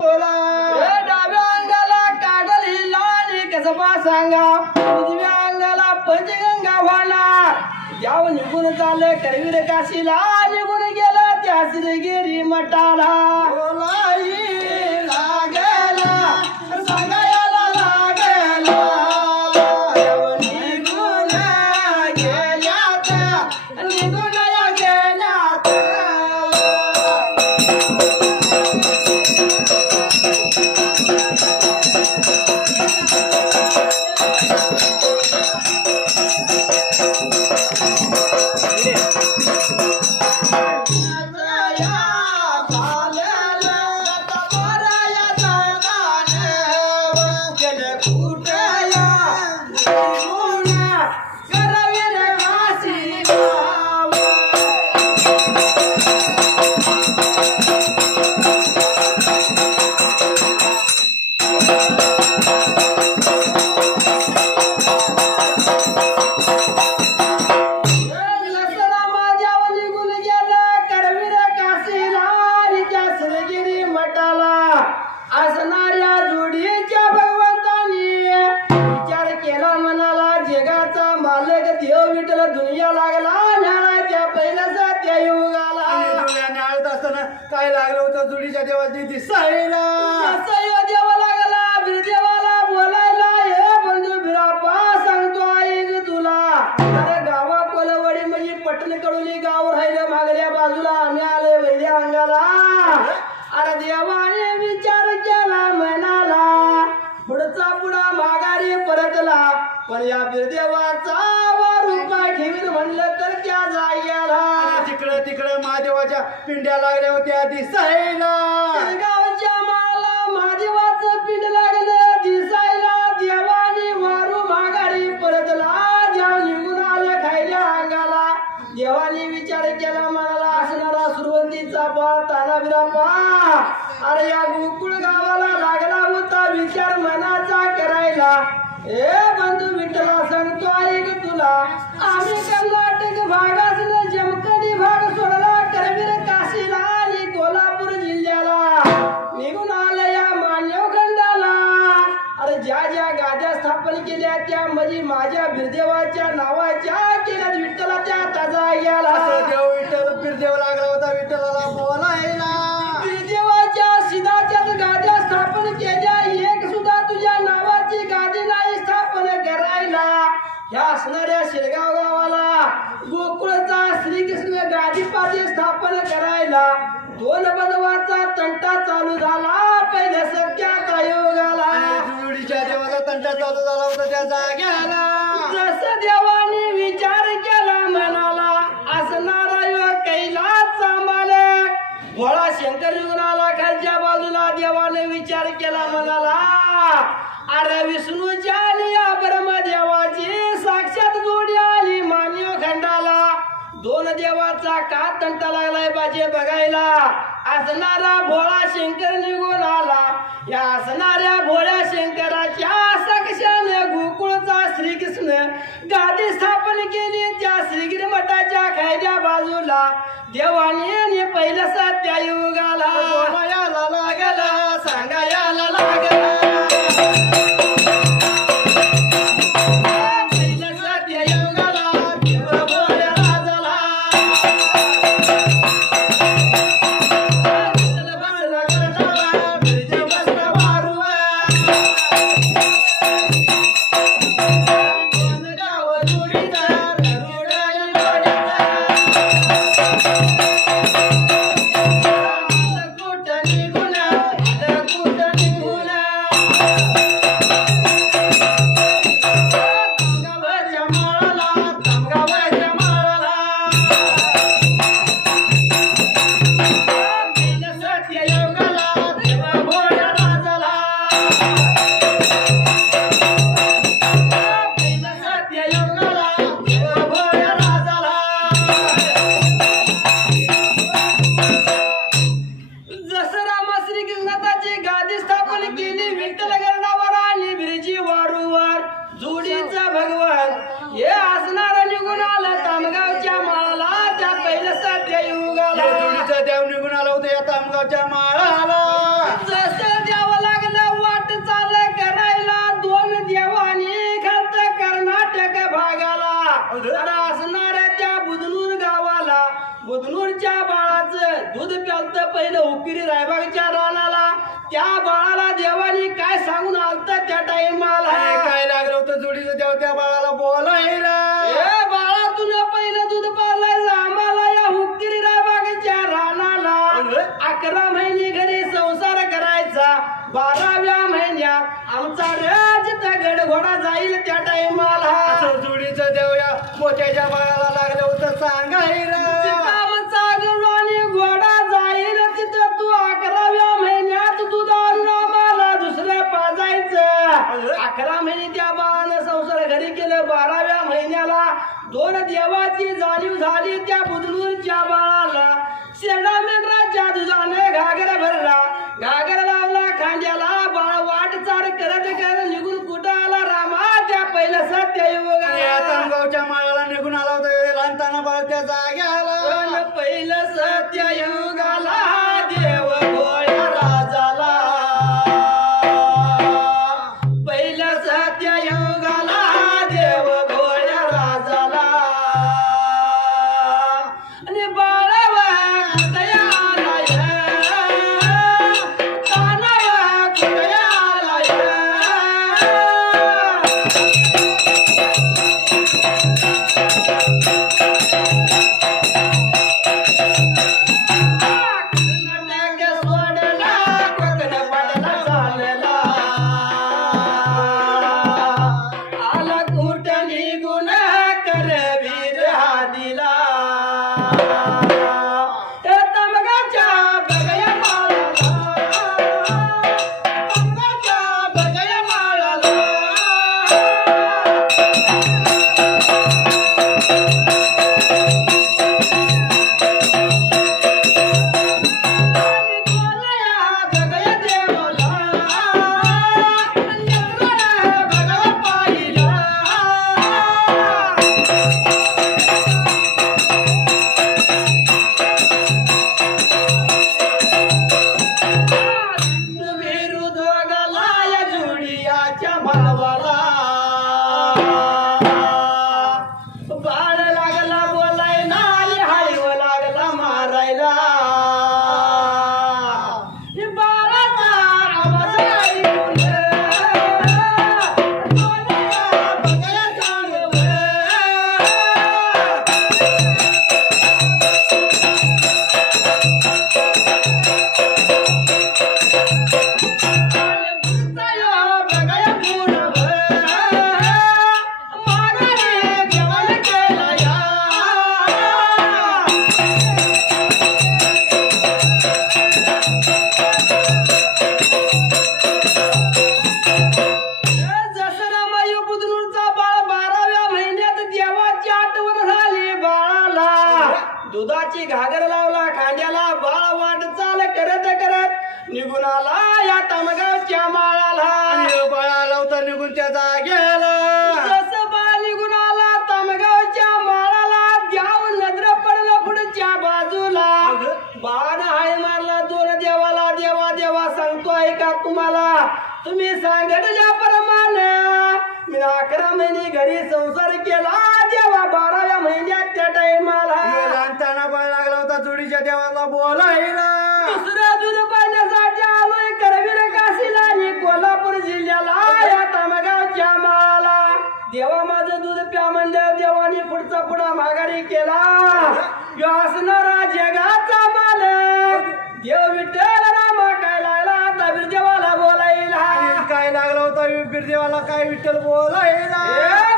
डाव्या अंगाला कागल ही लाणी कसबा सांगा उजव्या अंगाला पंचगंगा वाहणार याव निघून चाललं करवीर काशीला निघून गेलं त्या श्रीगिरी मठाला लागला सांगायला लागला निघून गेल्यात निघून गेल्यात असणाऱ्या जोडीच्या भगवंतानी विचार केला मनाला जगाचा मालक देव विठ्ठल दुनिया लागला न्याय त्या पहिल्याचा त्या युगाला असताना काय लागलं होतं जोडीच्या देवाची दिसायला देवा लागला बिरदेवाला बोलायला हे बंधू बिरापा सांगतो ऐक तुला अरे गावा कोलवडी म्हणजे पटण कडोली गाव राहिलं मागल्या बाजूला आम्ही आले वैद्या अंगाला अरे देवाने विचार केला मनाला पुढचा पुढा माघारी परतला पण या बिरदेवाचा रूपाय ठेवीन म्हणलं तर त्या जाग्याला तिकडे महादेवाच्या पिंड्या लागल्या होत्या दिसायला गावच्या माळाला महादेवाचं पिंड लागलं दिसायला देवाने वारू माघारी परतला देव निघून आलं खायल्या अंगाला देवाने विचार केला मनाला असणारा सुरवंतीचा बाळ ताना बिरापा अरे या गोकुळ गावाला लागला होता विचार मनाचा करायला ए बंधू विठ्ठला सांगतो ऐक तुला आम्ही कर्नाटक भागातून जमखंडी भाग सोडला करवीर काशीला आणि कोल्हापूर जिल्ह्याला निघून आलं या मान्यव खंडाला अरे ज्या ज्या गाद्या स्थापन केल्या त्या म्हणजे माझ्या बिरदेवाच्या नावाच्या केल्यात विठ्ठला त्या ताजा गेला देव विठ्ठल बिरदेव लागला होता विठ्ठलाला बोलायला बिरदेवाच्या सिधाच्याच गाद्या स्थापन केल्या एक सुद्धा तुझ्या नावाची गादी नाही स्थापन करायला ह्या असणाऱ्या शिरगाव गावाला गोकुळचा श्रीकृष्ण गादीपादी स्थापन करायला दोन बंधवाचा तंटा चालू झाला पहिल्या सत्यात आयोगाला जोडीच्या देवाचा तंटा चालू झाला होता त्या जाग्याला जसं देवाने विचार केला मनाला असणारा यो कैलासचा मालक भोळा शंकर युगनाला खालच्या बाजूला देवाने विचार केला मनाला अरे विष्णूच्या आणि या ब्रह्मदेवाची साक्षात जोडी आली मान्य खंडाला दोन देवाचा का तंटा लागलाय बाजे बघायला असणारा भोळा शंकर निघून आला या असणाऱ्या भोळ्या शंकराच्या साक्षाने गोकुळचा श्रीकृष्ण गादी स्थापन केली त्या श्रीगिरी मठाच्या खायच्या बाजूला देवाने पहिलं सत्या युगाला बोलायला लागला सांगायला लागला त्या बाळाला देवानी काय सांगून आलत त्या टाइमाला काय लागलं होतं जोडीचं देव त्या बाळाला बोलायला ए बाळा तुला पहिलं दूध पाजायचं आम्हाला या हुक्किरी राबागच्या रानाला 11 महिने घरी संसार करायचा 12व्या महिन्यात आमचा राज तगड घोडा जाईल त्या टाइमाला जोडीचं देव या मोठ्याच्या बाळाला लागलं होतं सांगायला आमचा गरुडाने घोडा जाईल तिथं तू 11व्या महिन्यात दूध आणून आम्हाला दुसरं पाजायचं 11 महिने त्या बाळानं संसार घरी केलं 12व्या महिन्याला 2 देवाची जाणीव झाली त्या बुदलूरच्या बाळाला शेडा मेंढराच्या दुधाने घागर भरला घागर लावला खांद्याला बाळ वाट चार करत करत निघून कुठं आला रामा त्या पहिलं तामगावच्या माळाला निघून आला होता लहानताना बाळ त्या जाग्याला पहिलं सत्ययुगाला देव गोळ्या राजाला पहिलं सत्ययुगाला देव गोळ्या राजाला आणि बाळावा कुठया आलाय कानावा कुठया आलाय दुधाची घागर लावला खांद्याला बाळ वाट चाल करत करत निघून आला या तामगावच्या माळाला बाळा लावता निघून त्या जाग्याला जसं बाळ निघून आला तामगावच्या माळाला द्यावून नजर पडलं पुढच्या बाजूला बाण हाय मारला 2 देवाला देवा देवा सांगतोय का तुम्हाला तुम्ही सांगितल्या प्रमाणे मी 11 महिने घरी संसार केला देवा 12व्या महिन्यात त्या टाइमाला लहानताना बाळ लागला होता जोडीच्या देवाला बोलायला दुसरं दूध पाण्यासाठी आलोय करवीर काशीला आणि कोल्हापूर जिल्ह्याला या तामगावच्या माळाला देवा माझं दूध प्या म्हणलं देवाने पुढचा पुढा माघारी केला यो असणारा जगाचा मालक देव विठ्ठल रामा काय लागला आता बिरदेवाला बोलायला काय लागला होता बिरदेवाला काय विठ्ठल बोलायला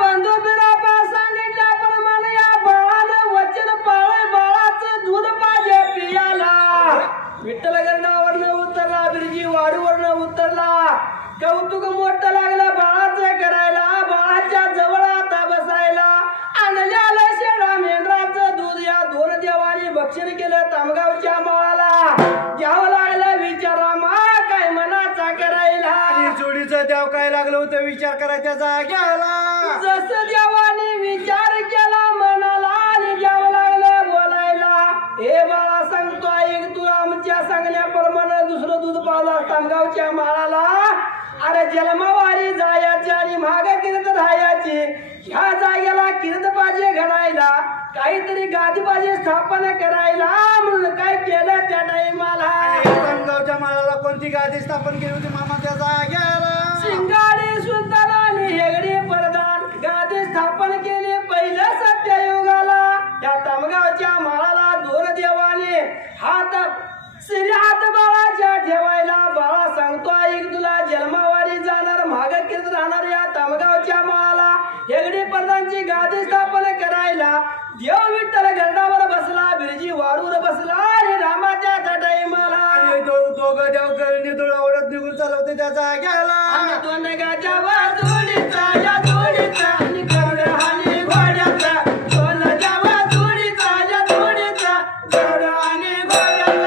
बंधू बिरापा सांगितल्याप्रमाणे या बाळानं वचन पाळे बाळाचं दूध पाहिजे पियाला विठ्ठल गरणावरनं उतरला बिरजी वाडूवरनं उतरला कौतुक मोठं लागलं बाळाचं करायला बाळाच्या जवळ आता बसायला आणल्याला शेळा मेंढराचं दूध या 2 देवानी भक्षण केलं तामगावच्या माळाला घ्यावं लागलं विचारा मा काय मनाचा करायला जोडीचं देव काय लागलं होतं विचार करायच्या जाग्याला जसं देवाने विचार केला मनाला आणि द्यावं लागलं बोलायला हे बाळा सांगतो ऐक तू आमच्या सांगण्याप्रमाणे दुसरं दूध पाळलं असता तामगावच्या माळाला अरे जन्मवारी जायची आणि माग किरत राहायची ह्या जागेला किरत पाहिजे घडायला काहीतरी गादी पाहिजे स्थापना करायला म्हणून काय केलं त्या टाइमाला तामगावच्या माळाला कोणती गादी स्थापन केली होती मामा त्या जागेला शिंगाडी सुलतानाने हेगडे प्रधान गादी स्थापन केली पहिल्या सत्ययुगाला या तामगावच्या माळाला दोन देवाने हात श्री हात बाळाच्या ठेवायला बाळा सांगतो ऐक तुला जन्मावारी जाणार माग किरत राहणार या तामगावच्या माळाला हेगडे प्रधानची गादी स्थापन करायला देव विठ्ठल गरडावर बसला बिरजी वारूर बसला आणि रामाच्या टाइमाला आणि दोघं देव गळणी डोळावडत निघून चालवते त्या जागेला आणि दोन गाजावा जोडीचा या जोडीचा आणि गरुड आणि घोड्याचा दोन गाजावा जोडीचा या जोडीचा गरुड आणि घोड्याचा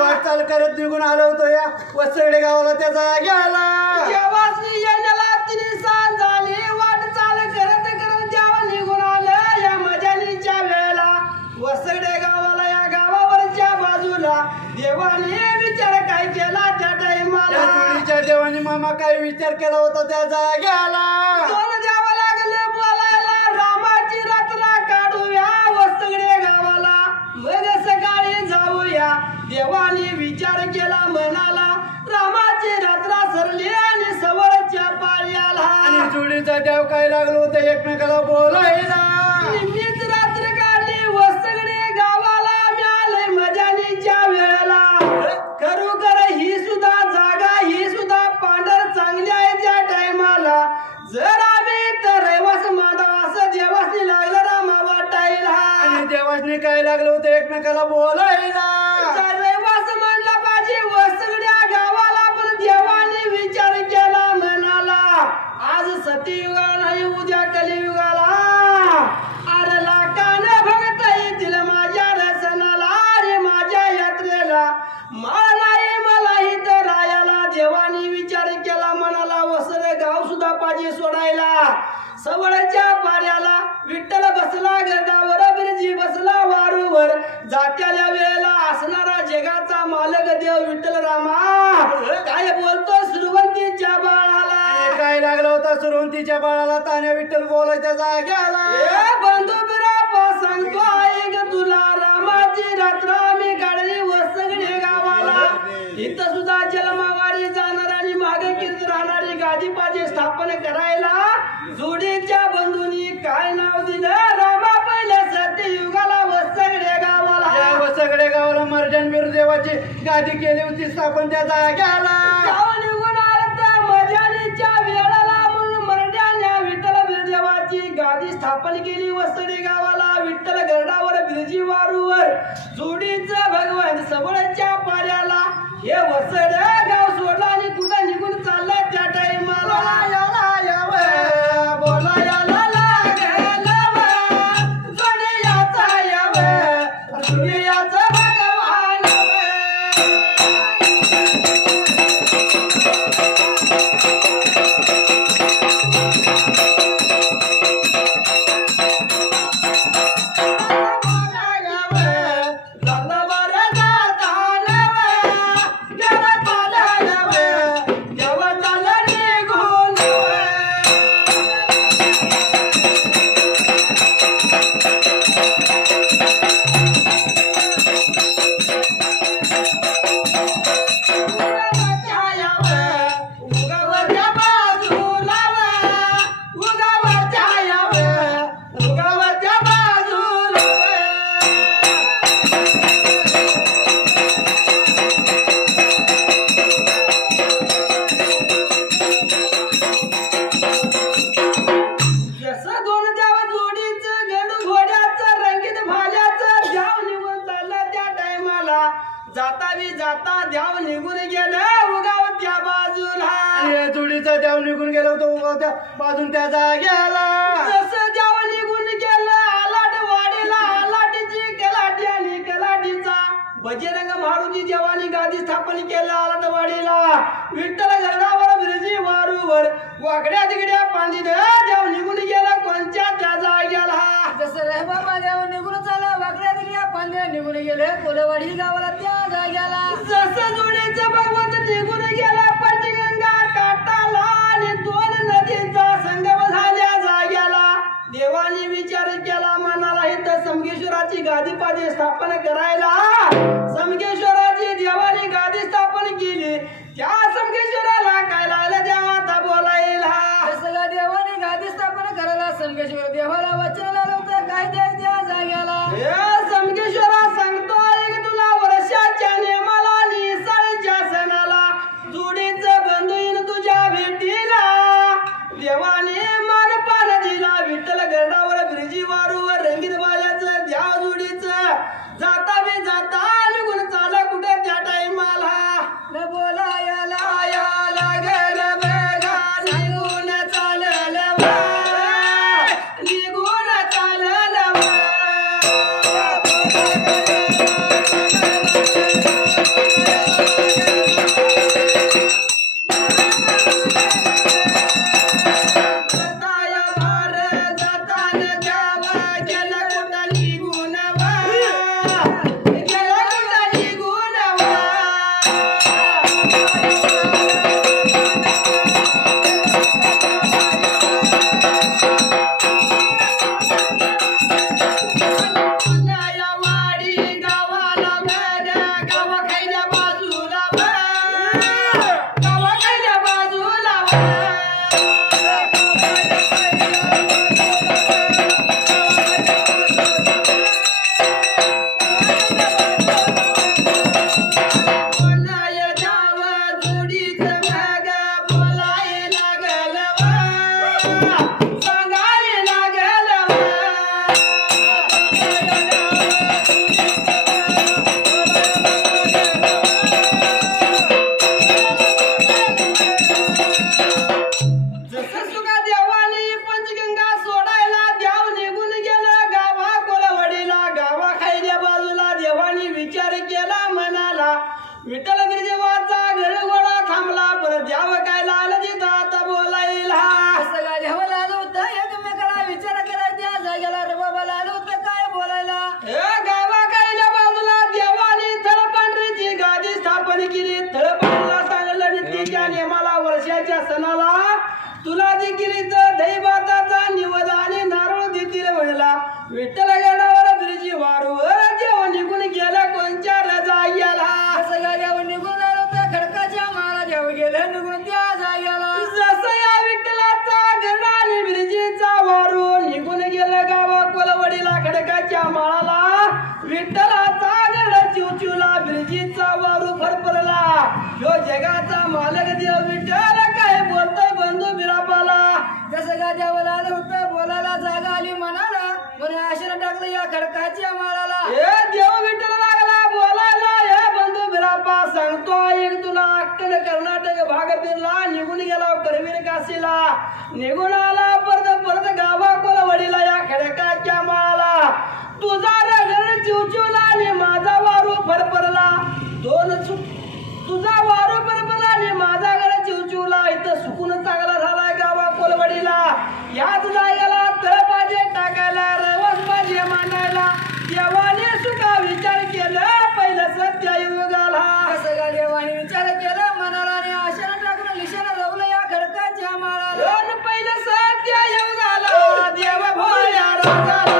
वाटचाल करत निघून आलो होतो या वसगडे गावाला त्या जागेला जेव्हाची येण्याला तिने सांज झाली वाटचाल करत करत जेव्हा निघून आलं या मजालीच्या वेळेला वसगडे गावाला या गावावरच्या बाजूला देवाने विचार काय केला त्या टाइमाला त्या देवाने मामा काय विचार केला होता त्या जागेला दोन द्यावं लागले बोलायला रामाची रात्र काढूया वसगडे गावाला मग सकाळी जाऊया देवाने विचार केला मनाला रामाची रात्र सरली आणि सवरच्या पाळ्याला आणि जोडीचा देव काय लागलो होतं एकमेकाला बोलायला मीच रात्र काढली वसगडे गावाला मिळाले मजालीच्या वेळेला खरोखर ही सुद्धा जागा ही सुद्धा पांढर चांगली आहे त्या टाइमाला जर आम्ही तर रहिवास मांडावा असं देवासनी लागलं रामा वाटायला आणि देवासने काय लागलं होतं एकमेकाला बोलायला रहिवास मांडला पाहिजे वसगड्या गावाला पण देवाने विचार केला मनाला आज सत्ययुगा नाही उद्या कलियुगाला अरे लाखानं भक्त येतील माझ्या रसनाला अरे माझ्या यात्रेला माळ नाही मला इथं रायाला देवाने विचार केला मनाला वसर गाव सुद्धा पाहिजे सोडायला सवळच्या पाण्याला विठ्ठल बसला गरडावर बिरजी बसला वारूवर जात्याल्या वेळेला असणारा जगाचा मालक देव विठ्ठल रामा काय बोलतो सुरवंतीच्या बाळाला काय लागलं होतं सुरवंतीच्या बाळाला तान्या विठ्ठल बोलायच्या जाग्याला बंधू बिरापा सांगतो ऐक तुला रामाची रात्र आम्ही काढली वसगडे गावाला इथं सुद्धा जलमावारी जाणार आणि मागे कीर्त राहणारी गादीपाजे स्थापन करायला जोडीच्या बंधूंनी काय नाव दिलं? रामा पहिल्या सत्ययुगाला वसगडे गावाला. या वसगडे गावाला मर्जन बिरदेवाची गादी केली होती स्थापन त्या जाग्याला. गाव निघून आलं मजालीच्या वेळाला म्हणून मर्ड्याने विठ्ठल बिरदेवाची गादी स्थापन केली वसगडे गावाला. विठ्ठल गरडावर बिरजी वारूवर जोडीचं भगवान सबळच्या पाऱ्याला. हे वसड गाव सोडला आणि कुठं निघून चाललं त्या टाइमाला. बोलायला लागलं जोडियाचा यावं जोडियाचं भगवान. जाता द्याव निघून गेलं उगाव त्या बाजूला. जोडीचा द्याव निघून गेलो तो उगाव त्या बाजून त्या जाग्याला. जसं द्याव निघून गेलं आलाट वाडीला आलाटीची कलाटी आणि कलाटीचा बजरंग मारुती देवानी गादी स्थापन केलं आलाट वाडीला. विठ्ठल गरडावर बिरजी वारूवर वाकड्या तिकड्या पांडीनं देव निघून गेलं कोणच्या त्या जाग्याला. जसं रे बाबा देव निघून चालला वाकड्या तिकड्या पांड्या निघून गेले कोलवाडी गावाला त्या जाग्याला. जसं जोडीचं भगवंत निघून गेला पंचगंगा काटाला आणि दोन नदींचा संगम झाल्या जाग्याला. देवानी विचार केला मनाला इथं समगेश्वराची गादी पाजे स्थापन करायला. समगेश्वराची देवानी गादी स्थापन केली. त्या समगेश्वराला काय लागलं देवाता बोलायला. जसं का देवाने गादी स्थापन करायला समगेश्वर देवाला वचन लावलं होतं काय त्या जाग्याला. समगेश्वरा सांगतो की तुला वर्षाच्या नेमाला निसळीच्या सणाला जोडीचं बंधू येईन तुझ्या भेटीला. देवाने मानपान दिला विठ्ठल गरडावर बिरजी वारूवर रंगीत बाल्याचं द्याव जोडीचं. जाता बी जाता निघून चाल कुठं त्या टाइमाला. न बोलायला लागलं बघा निघून चाललं निघून चाललं. विठ्ठल बिरदेवाचा घरघोडा थांबला पण द्याव काय लाल तिथं आता बोलायला. सगळा देवाला आलं होतं एकमेकाला विचार केला त्या जागेला रे बाबाला आलं होतं काय बोलायला. गावाकडल्या बाजूला देवानी थळपांढरीची गादी स्थापन केली. थळपांढरीला सांगलं नितीच्या नेमाला वर्षाच्या सणाला तुला देखील इथं दहीभाताचा निवद आणि नारळ देतील म्हणला. विठ्ठल गडावर बिरजी वारूवर जेवण निघून गेला कोणच्या रजा गेला. सगळा देव निघून आलं होतं गेले निघून त्या जाग्याला जसं या विठ्ठलाचा गरडाने बिरजीचा वारू निघून गेलं गावा कोलवडीला खडकाच्या माळाला विठ्ठलाचा गरड चिवचिवला बिरजीचा वारू फरफरला ह्यो जगाचा मालक देव विठ्ठल काय बोलतोय बंधू बिरापाला जसं का देवाला आलं होतं बोलायला जागा आली मनाला म्हणून आशेनं टाकलं या खडकाच्या माळाला हे देव विठ्ठल लागला बोलायला हे बंधू बिरापा सांगतो एक तुला अक्कल कर्नाटक भाग फिरला निघून गेला करवीर काशीला निघून आला परत गावा कोलवडीला या खडकाच्या माळाला तुझा रगड चिवचिवला आणि माझा वारू फरफरला तुझा वारू फरफरला आणि माझा गड चिवचिवला इथं सुकून चांगला झालाय गावा कोलवडीला याच जागेला तळपाजे टाकायला रवस पाजे मांडायला देवाने सुका विचार केला पहिलं सत्य युगाला कसं का देवाने विचार केला मनाला आणि आशेनं टाकून लिशानं रवलं या खडकाच्या माळाला पहिलं सत्य युगाला देव भोळ्या राजाला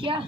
क्या